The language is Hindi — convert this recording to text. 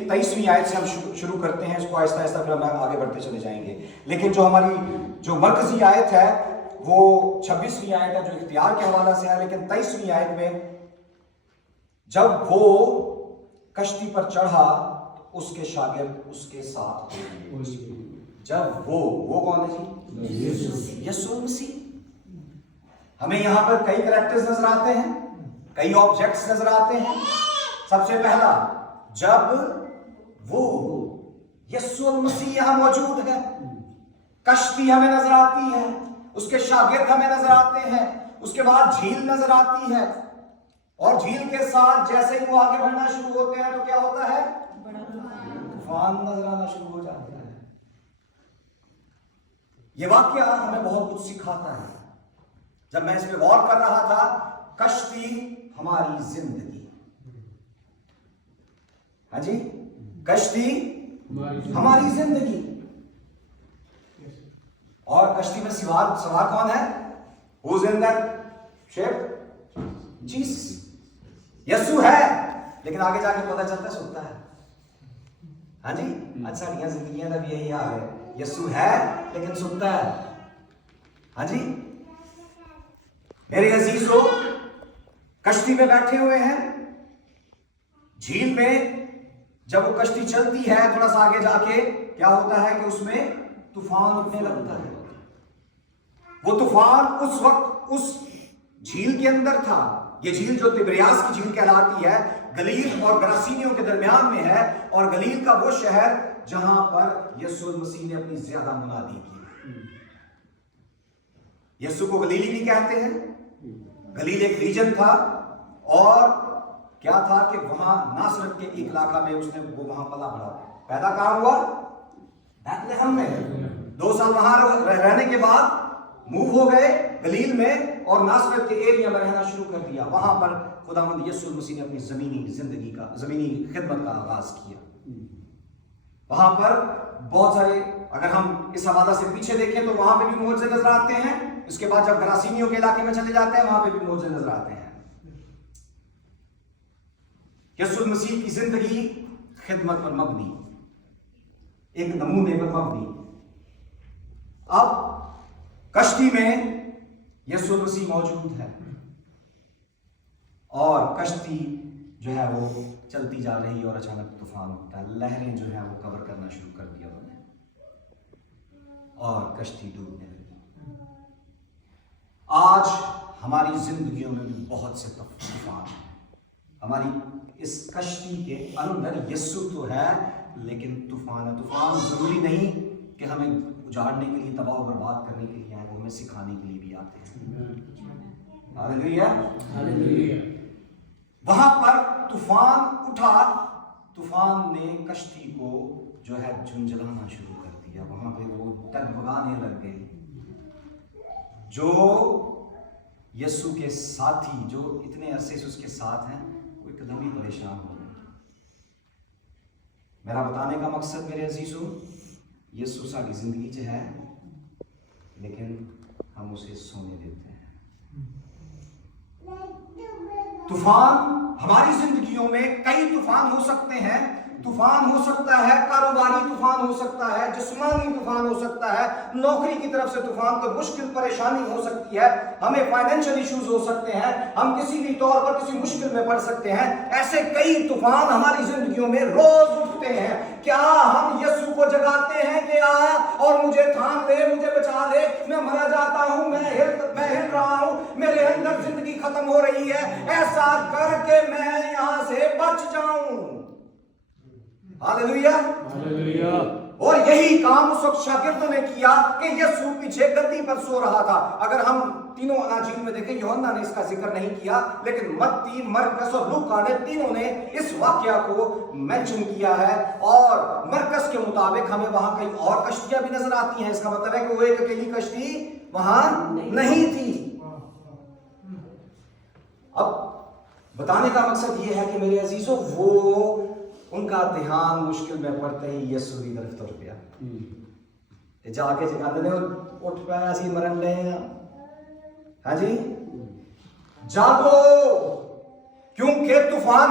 23वीं आयत से हम शुरू करते हैं इसको आहिस्ता आहिस्ता, फिर हम आगे बढ़ते चले जाएंगे। लेकिन जो हमारी जो मरकजी आयत है वो 26वीं आयत है जो इख्तियार के हवाला से है। लेकिन 23वीं आयत में जब वो कश्ती पर चढ़ा तो उसके शागिर्द उसके साथ हो गए। जब वो कौन है जी? यीशु मसीह। हमें यहां पर कई कैरेक्टर्स नजर आते हैं, कई ऑब्जेक्ट्स नजर आते हैं। सबसे पहला, जब वो यीशु मसीह यहां मौजूद है, कश्ती हमें नजर आती है, उसके शागिर्द हमें नजर आते हैं, उसके बाद झील नजर आती है, और झील के साथ जैसे ही वो आगे बढ़ना शुरू होते हैं तो क्या होता है? तूफान नजर आना शुरू हो जाता है। यह वाकया हमें बहुत कुछ सिखाता है। जब मैं इस पे गौर कर रहा था, कश्ती हमारी जिंदगी, हाँ जी, कश्ती हमारी जिंदगी। और कश्ती में सवार कौन है? Who's in that ship? Jesus, Yeshu है। लेकिन आगे जाके पता चलता है सुनता है। हाँ जी, अच्छा नहीं, जिंदगियां का भी यही हाल है, यीशु है लेकिन सुनता है। हाँ जी, मेरे अजीजों, कश्ती में बैठे हुए हैं, झील में जब वो कश्ती चलती है थोड़ा सा आगे जाके क्या होता है कि उसमें तूफान उठने लगता है। वो तूफान उस वक्त उस झील के अंदर था। ये झील जो तिब्रियास की झील कहलाती है, गलील और गरासीनियों के दरमियान में है, और गलील का वो शहर जहां पर यीशु मसीह ने अपनी ज्यादा मुनादी की। यीशु को गलीली भी कहते हैं। गलील एक रीजन था, और क्या था कि वहां नासरत के एक इलाका में वो वहां पला बढ़ा। पैदा कहां हुआ? बैतलहम में। 2 साल वहां रहने के बाद मूव हो गए गलील में, और नासरत के एरिया में रहना शुरू कर दिया। वहां पर खुदावंद यीशु मसीह ने अपनी जमीनी खिदमत का आगाज किया। वहां पर बहुत सारे, अगर हम इस हवाला से पीछे देखें तो वहां पे भी मोहज़े नजर आते हैं। इसके बाद जब गरासीनियों के इलाके में चले जाते हैं, वहां पे भी मोहज़े नजर आते हैं। यीशु मसीह की जिंदगी खिदमत पर मबनी, एक नमूने पर मबनी। अब कश्ती में यीशु मसीह मौजूद है, और कश्ती जो है वो चलती जा रही है, और अचानक तूफान होता है। लहरें जो है वो कवर करना शुरू कर दिया उन्होंने, और कश्ती डूबने लगी। आज हमारी जिंदगियों में भी बहुत से तूफान हैं। हमारी इस कश्ती के अंदर यीशु तो है, लेकिन तूफान है। तूफान जरूरी नहीं कि हमें उजाड़ने के लिए, तबाह और बर्बाद करने के लिए आए, वो हमें सिखाने के लिए भी आते हैं। Hallelujah, hallelujah. वहां पर तूफान उठा, तूफान ने कश्ती को जो है झुंझलाना शुरू कर दिया। वहां पे वो डगमगाने लग गए। जो यीशु के साथी, जो इतने अरसे से उसके साथ हैं, वो एकदम ही परेशान हो गए। मेरा बताने का मकसद मेरे अजीजों, यीशु साड़ी जिंदगी च है, लेकिन हम उसे सोने देते हैं। तूफान हमारी जिंदगियों में कई तूफान हो सकते हैं। तूफान हो सकता है, कारोबारी तूफान हो सकता है, जिस्मानी तूफान हो सकता है, नौकरी की तरफ से तूफान, कोई मुश्किल परेशानी हो सकती है, हमें फाइनेंशियल इश्यूज हो सकते हैं, हम किसी भी तौर पर किसी मुश्किल में पड़ सकते हैं। ऐसे कई तूफान हमारी जिंदगियों में रोज उठते हैं। क्या हम यीशु को जगाते हैं कि आ और मुझे थाम ले, मुझे बचा ले, मैं मरा जाता हूं, मैं हिल रहा हूं, मेरे अंदर जिंदगी खत्म हो रही है, ऐसा करके मैं यहां से बच जाऊं। Hallelujah, hallelujah. और यही काम उस वक्त शागिर्दों ने किया कि यीशु पीछे गद्दी पर सो रहा था। अगर हम तीनों अनाजील में देखें, यूहन्ना ने इसका जिक्र नहीं किया, लेकिन मत्ती, मरकस और लूका ने तीनों ने इस वाकया को मेंशन किया है। और मरकस के मुताबिक हमें वहां कई और कश्तियां भी नजर आती हैं। इसका मतलब है कि वो एक अकेली कश्ती वहां नहीं थी। अब बताने का मकसद ये है कि मेरे अजीजों, वो उनका ध्यान मुश्किल में पड़ते ही यीशु की तरफ तुर गया। जाके जगाते ने उठ पाया, सी मरन ले। हाँ जी, जागो, क्योंकि तूफान